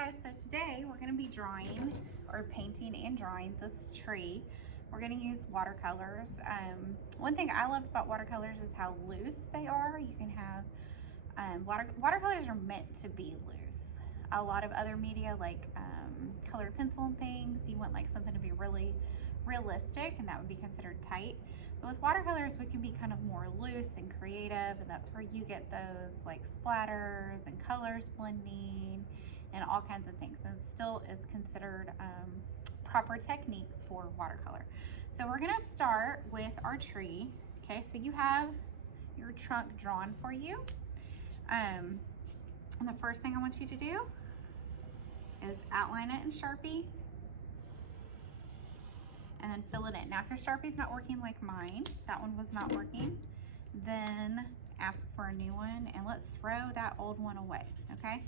guys, so today we're going to be drawing or painting and drawing this tree. We're going to use watercolors. One thing I love about watercolors is how loose they are. You can have watercolors are meant to be loose. A lot of other media like colored pencil and things, you want like something to be really realistic, and that would be considered tight. But with watercolors, we can be kind of more loose and creative, and that's where you get those like splatters and colors blending and all kinds of things, and still is considered proper technique for watercolor. So we're gonna start with our tree. Okay, so you have your trunk drawn for you. And the first thing I want you to do is outline it in Sharpie and then fill it in. Now, if your Sharpie's not working like mine, that one was not working, then ask for a new one and let's throw that old one away, okay?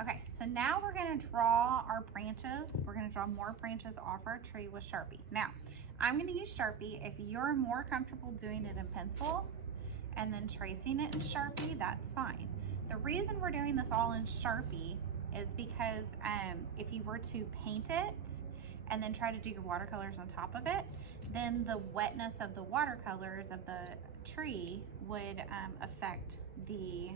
Okay, so now we're gonna draw our branches. We're gonna draw more branches off our tree with Sharpie. Now, I'm gonna use Sharpie. If you're more comfortable doing it in pencil and then tracing it in Sharpie, that's fine. The reason we're doing this all in Sharpie is because if you were to paint it and then try to do your watercolors on top of it, then the wetness of the watercolors of the tree would affect the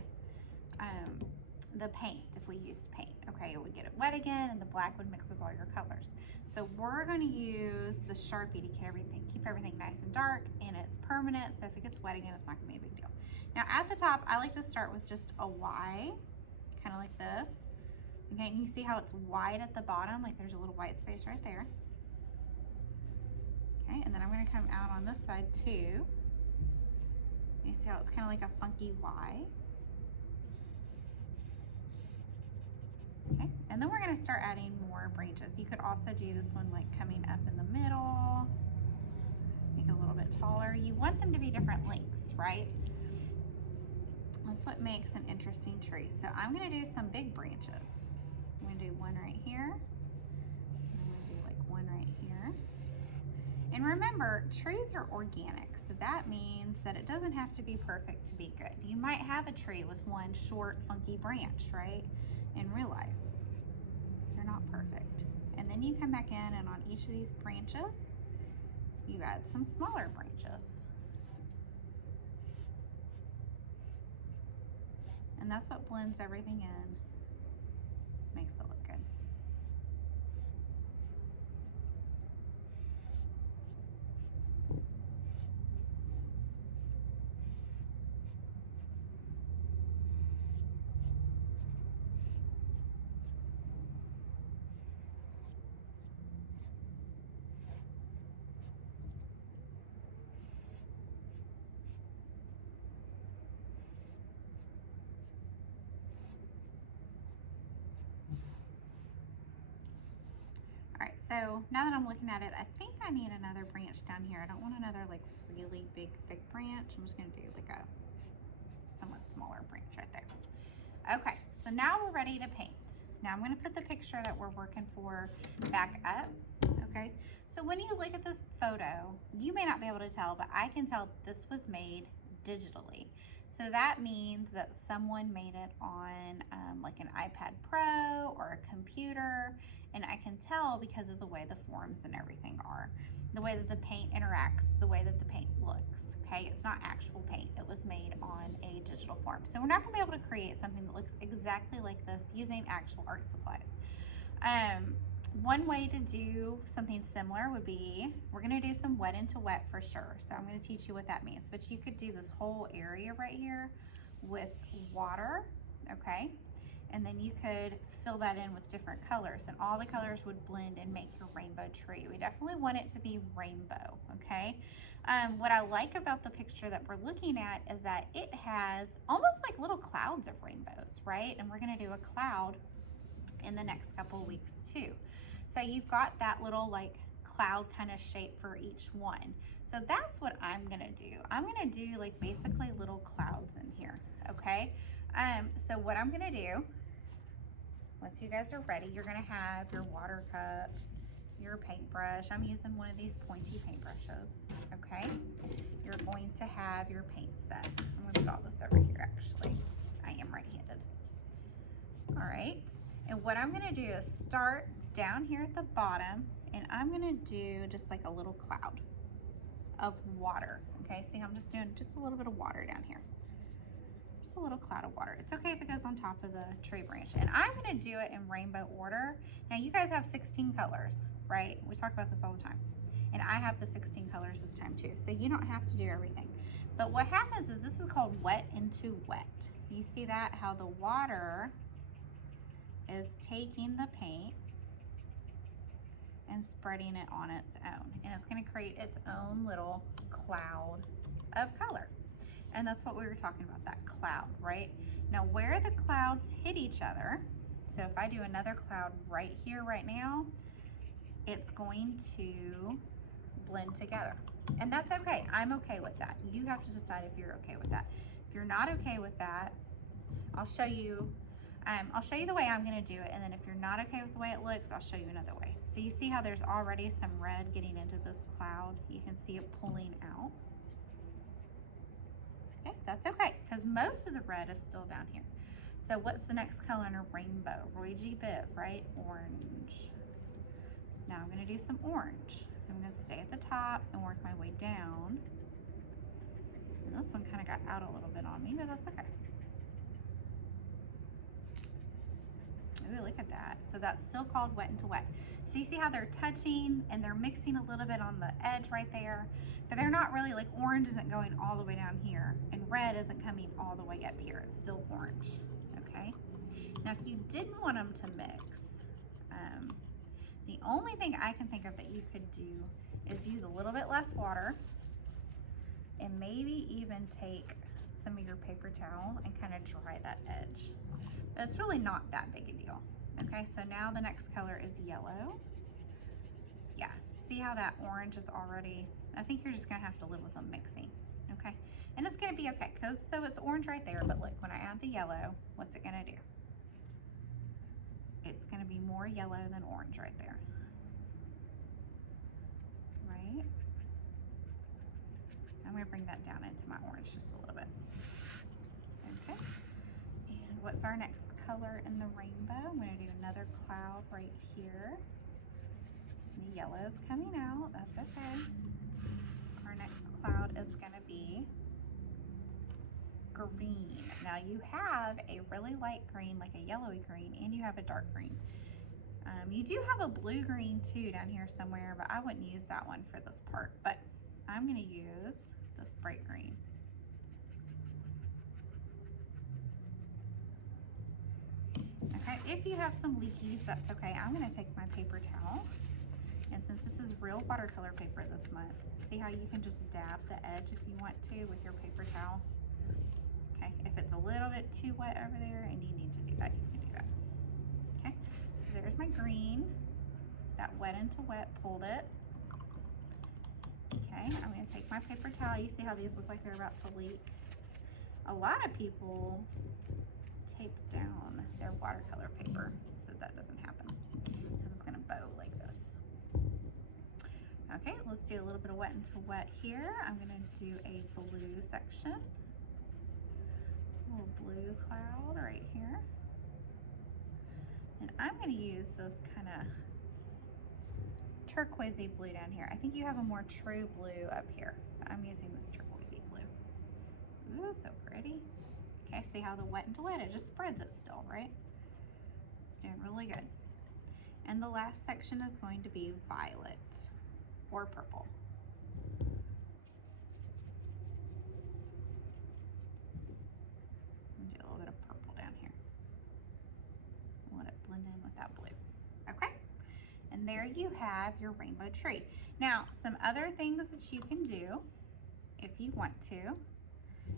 paint if we used paint. Okay, it would get it wet again and the black would mix with all your colors. So we're going to use the Sharpie to keep everything nice and dark, and it's permanent, so if it gets wet again, it's not going to be a big deal. Now at the top, I like to start with just a Y, kind of like this. Okay, and you see how it's white at the bottom, like there's a little white space right there. Okay, and then I'm going to come out on this side too. You see how it's kind of like a funky Y. Okay, and then we're going to start adding more branches. You could also do this one like coming up in the middle, make it a little bit taller. You want them to be different lengths, right? That's what makes an interesting tree. So I'm going to do some big branches. I'm going to do one right here. I'm going to do like one right here. And remember, trees are organic, so that means that it doesn't have to be perfect to be good. You might have a tree with one short, funky branch, right? In real life, they're not perfect. And then you come back in, and on each of these branches, you add some smaller branches. And that's what blends everything in, makes it look good. So now that I'm looking at it, I think I need another branch down here. I don't want another like really big, thick branch. I'm just gonna do like a somewhat smaller branch right there. Okay, so now we're ready to paint. Now I'm gonna put the picture that we're working for back up, okay? So when you look at this photo, you may not be able to tell, but I can tell this was made digitally. So that means that someone made it on like an iPad Pro or a computer, and I can tell because of the way the forms and everything are, the way that the paint interacts, the way that the paint looks, okay? It's not actual paint, it was made on a digital form. So we're not gonna be able to create something that looks exactly like this using actual art supplies. One way to do something similar would be, we're gonna do some wet into wet for sure. So I'm gonna teach you what that means, but you could do this whole area right here with water, okay? And then you could fill that in with different colors, and all the colors would blend and make your rainbow tree. We definitely want it to be rainbow, okay? What I like about the picture that we're looking at is that it has almost like little clouds of rainbows, right? And we're gonna do a cloud in the next couple of weeks too. So you've got that little like cloud kind of shape for each one. So that's what I'm gonna do. I'm gonna do like basically little clouds in here, okay? So what I'm gonna do, once you guys are ready, you're gonna have your water cup, your paintbrush. I'm using one of these pointy paintbrushes, okay? You're going to have your paint set. I'm gonna put all this over here actually. I am right-handed. All right, and what I'm gonna do is start down here at the bottom, and I'm gonna do just like a little cloud of water, okay? See, I'm just doing just a little bit of water down here. Just a little cloud of water. It's okay if it goes on top of the tree branch. And I'm gonna do it in rainbow order. Now you guys have 16 colors, right? We talk about this all the time. And I have the 16 colors this time too, so you don't have to do everything. But what happens is this is called wet into wet. You see that, how the water is taking the paint and spreading it on its own. And it's gonna create its own little cloud of color. And that's what we were talking about, that cloud, right? Now where the clouds hit each other, so if I do another cloud right here, right now, it's going to blend together. And that's okay, I'm okay with that. You have to decide if you're okay with that. If you're not okay with that, I'll show you the way I'm gonna do it, and then if you're not okay with the way it looks, I'll show you another way. So you see how there's already some red getting into this cloud? You can see it pulling out. Okay, that's okay, because most of the red is still down here. So what's the next color in a rainbow? Roy G. Biv, right? Orange. So now I'm gonna do some orange. I'm gonna stay at the top and work my way down. And this one kind of got out a little bit on me, but that's okay. Ooh, look at that. So that's still called wet into wet. So you see how they're touching and they're mixing a little bit on the edge right there, but they're not really, like orange isn't going all the way down here and red isn't coming all the way up here. It's still orange, okay? Now if you didn't want them to mix, the only thing I can think of that you could do is use a little bit less water and maybe even take some of your paper towel and kind of dry that edge. But it's really not that big a deal. Okay, so now the next color is yellow. Yeah, see how that orange is already, I think you're just gonna have to live with them mixing, okay? And it's gonna be okay, because so it's orange right there, but look, when I add the yellow, what's it gonna do? It's gonna be more yellow than orange right there. Right? I'm gonna bring that down into my orange just a little bit. Okay, and what's our next color in the rainbow? I'm gonna do another cloud right here. The yellow is coming out, that's okay. Our next cloud is gonna be green. Now you have a really light green, like a yellowy green, and you have a dark green. You do have a blue green too down here somewhere, but I wouldn't use that one for this part, but I'm gonna use this bright green. Okay, if you have some leakies, that's okay. I'm gonna take my paper towel, and since this is real watercolor paper this month, see how you can just dab the edge if you want to with your paper towel? Okay, if it's a little bit too wet over there and you need to do that, you can do that. Okay, so there's my green. That wet into wet pulled it. Okay, I'm gonna take my paper towel. You see how these look like they're about to leak? A lot of people tape down their watercolor paper so that doesn't happen, because it's gonna bow like this. Okay, let's do a little bit of wet into wet here. I'm gonna do a blue section. A little blue cloud right here. And I'm gonna use this kind of turquoisey blue down here. I think you have a more true blue up here. I'm using this turquoisey blue. Ooh, so pretty. Okay, see how the wet into wet, it just spreads it still, right? It's doing really good. And the last section is going to be violet or purple. Do a little bit of purple down here. Let it blend in with that blue. Okay, and there you have your rainbow tree. Now, some other things that you can do if you want to.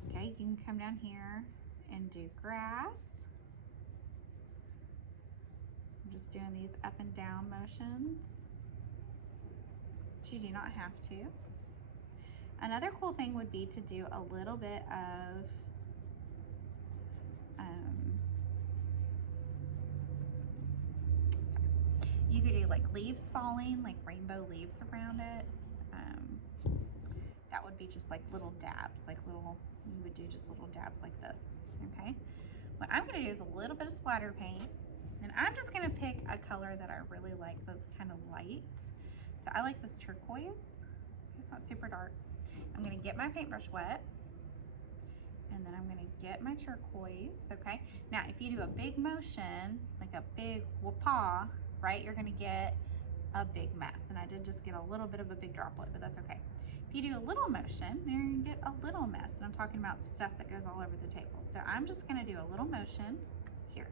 Okay, you can come down here and do grass. just doing these up and down motions. But you do not have to. Another cool thing would be to do a little bit of you could do like leaves falling, like rainbow leaves around it. That would be just like little dabs, like little, you would do just little dabs like this, okay? What I'm gonna do is a little bit of splatter paint, and I'm just gonna pick a color that I really like that's kind of light. So I like this turquoise. It's not super dark. I'm gonna get my paintbrush wet, and then I'm gonna get my turquoise, okay? Now, if you do a big motion, like a big whoopah, right, you're gonna get a big mess. And I did just get a little bit of a big droplet, but that's okay. If you do a little motion, then you're gonna get a little mess. And I'm talking about the stuff that goes all over the table. So I'm just gonna do a little motion here.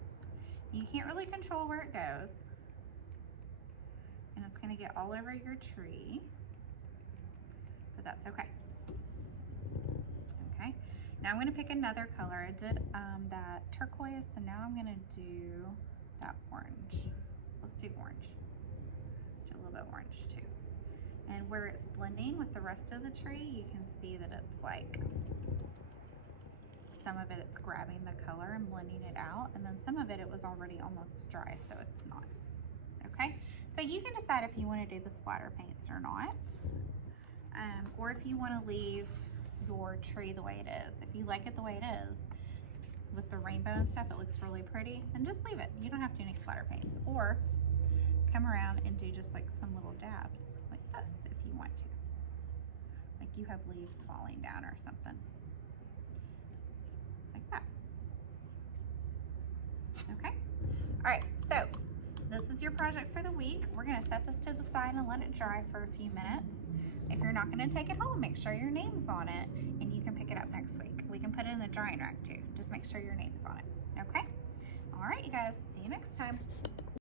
You can't really control where it goes. And it's gonna get all over your tree, but that's okay. Okay, now I'm gonna pick another color. I did that turquoise, so now I'm gonna do that orange. Let's do orange. Do a little bit of orange too. And where it's blending with the rest of the tree, you can see that it's like, some of it's grabbing the color and blending it out, and then some of it was already almost dry, so it's not. Okay, so you can decide if you want to do the splatter paints or not, or if you want to leave your tree the way it is. If you like it the way it is, with the rainbow and stuff, it looks really pretty, then just leave it. You don't have to do any splatter paints, or come around and do just like some little dabs like this if you want to. Like you have leaves falling down or something. Like that. Okay? Alright, so this is your project for the week. We're going to set this to the side and let it dry for a few minutes. If you're not going to take it home, make sure your name's on it, and you can pick it up next week. We can put it in the drying rack too. Just make sure your name's on it. Okay? Alright, you guys. See you next time.